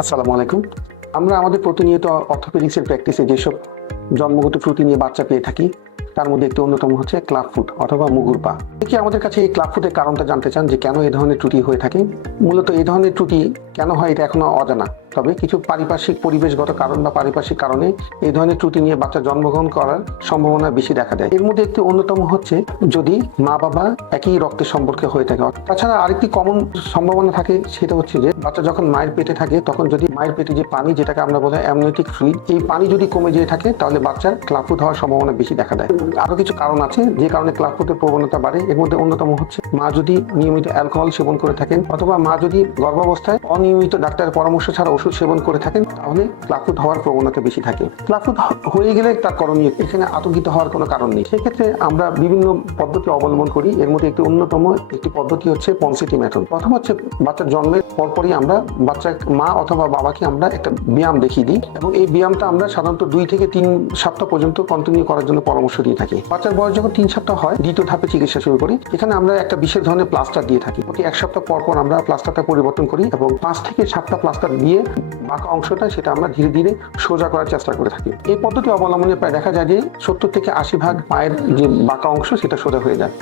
আসসালামু আলাইকুম। আমরা আমাদের প্রতিনিয়ত অর্থোপেডিক্সের প্র্যাকটিসে যেসব জন্মগত ত্রুটি নিয়ে বাচ্চা পেয়ে থাকি, তার মধ্যে একটি অন্যতম হচ্ছে ক্লাব ফুট অথবা মুগুর পা। কি আমাদের কাছে এই ক্লাব ফুটের কারণটা জানতে চান যে কেন এই ধরনের ত্রুটি হয়ে থাকে। মূলত এই ধরনের ত্রুটি কেন হয় এটা এখনও অজানা। তবে কিছু পারিপার্শ্বিক পরিবেশগত কারণ বা পারিপার্শ্বিক কারণে এই ধরনের ত্রুটি নিয়ে বাচ্চা জন্মগ্রহণ করার সম্ভাবনা বেশি দেখা দেয়। এর মধ্যে একটি অন্যতম হচ্ছে যদি মা বাবা একই রক্তের সম্পর্কে হয়ে থাকে। তাছাড়া আরেকটি কমন সম্ভাবনা থাকে, সেটা হচ্ছে যে বাচ্চা যখন মায়ের পেটে থাকে, তখন যদি মায়ের পেটে যে পানি, যেটাকে আমরা বলি অ্যামনোটিক ফ্লুইড এই পানি যদি কমে যেয়ে থাকে, তাহলে বাচ্চার ক্লাফুট হওয়ার সম্ভাবনা বেশি দেখা দেয়। আরও কিছু কারণ আছে, যে কারণে ক্লাফুটের প্রবণতা বাড়ে। এর মধ্যে অন্যতম হচ্ছে, মা যদি নিয়মিত অ্যালকোহল সেবন করে থাকেন, অথবা মা যদি গর্ভাবস্থায় অনিয়মিত ডাক্তারের পরামর্শ ছাড়া ওষুধ সেবন করে থাকেন, তাহলে ক্লাফুট হওয়ার প্রবণতা বেশি থাকে। ক্লাফুট হয়ে গেলে তার করণীয় এখানে আতঙ্কিত হওয়ার কোনো কারণ নেই। সেক্ষেত্রে আমরা বিভিন্ন পদ্ধতি অবলম্বন করি। এর মধ্যে একটি অন্যতম একটি পদ্ধতি হচ্ছে পনসিটি মেথড। প্রথম হচ্ছে বাচ্চার জন্মের পরপরই আমরা বাচ্চার মা অথবা বাবাকে আমরা একটা ব্যায়াম দেখিয়ে দিই এবং এই ব্যায়ামটা আমরা সাধারণত দুই থেকে তিন সপ্তাহ পর্যন্ত কন্টিনিউ করার জন্য পরামর্শ দিয়ে থাকি। বাচ্চার বয়স যখন তিন সপ্তাহ হয়, দ্বিতীয় ধাপে চিকিৎসা শুরু করি। এখানে আমরা একটা বিশেষ ধরনের প্লাস্টার দিয়ে থাকি। প্রতি এক সপ্তাহ পর পর আমরা প্লাস্টারটা পরিবর্তন করি এবং পাঁচ থেকে সাতটা প্লাস্টার দিয়ে বাঁকা অংশটা, সেটা আমরা ধীরে ধীরে সোজা করার চেষ্টা করে থাকি। এই পদ্ধতি অবলম্বনে প্রায় দেখা যায় যে সত্তর থেকে আশি ভাগ পায়ের যে বাঁকা অংশ, সেটা সোজা হয়ে যায়।